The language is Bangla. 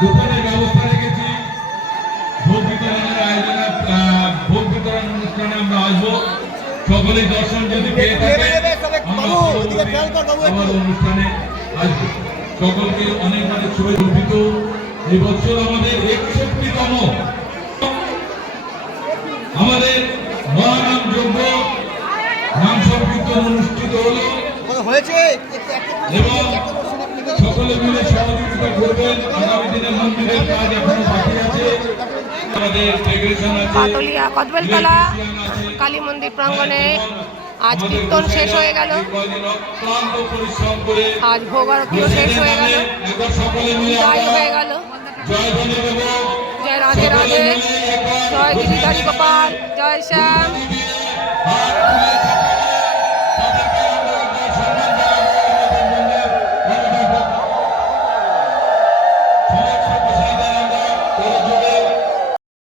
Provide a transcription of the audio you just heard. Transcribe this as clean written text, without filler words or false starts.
কুপনের ব্যবস্থা রেখেছি। ভোগ বিতরণের আয়োজনে ভোগ বিতরণ অনুষ্ঠানে আমরা আসবো। সকলে দর্শন যদি পেয়ে থাকে আমার অনুষ্ঠানে আসবো। সকলকে অনেক অনেক শুভেচ্ছা। এবছর আমাদের 61তম আমাদের মহানাম যজ্ঞ নাম সংকীর্তন অনুষ্ঠিত হলো এবং সকলে মিলে সহযোগিতা করবেন। আগামী দিনে মন্দিরের কাজ এখনো বাকি আছে। আমাদের ডেকোরেশন আছে, পাতলিয়া কদবেলতলা কালী মন্দির প্রাঙ্গণে আজ কীর্তন শেষ হয়ে গেল, আজ ভোগ আরতিও শেষ হয়ে গেল, বিদায় হয়ে গেল। জয় রাধে রাধে, জয় গিরিধারী গোপাল, জয় শ্যাম।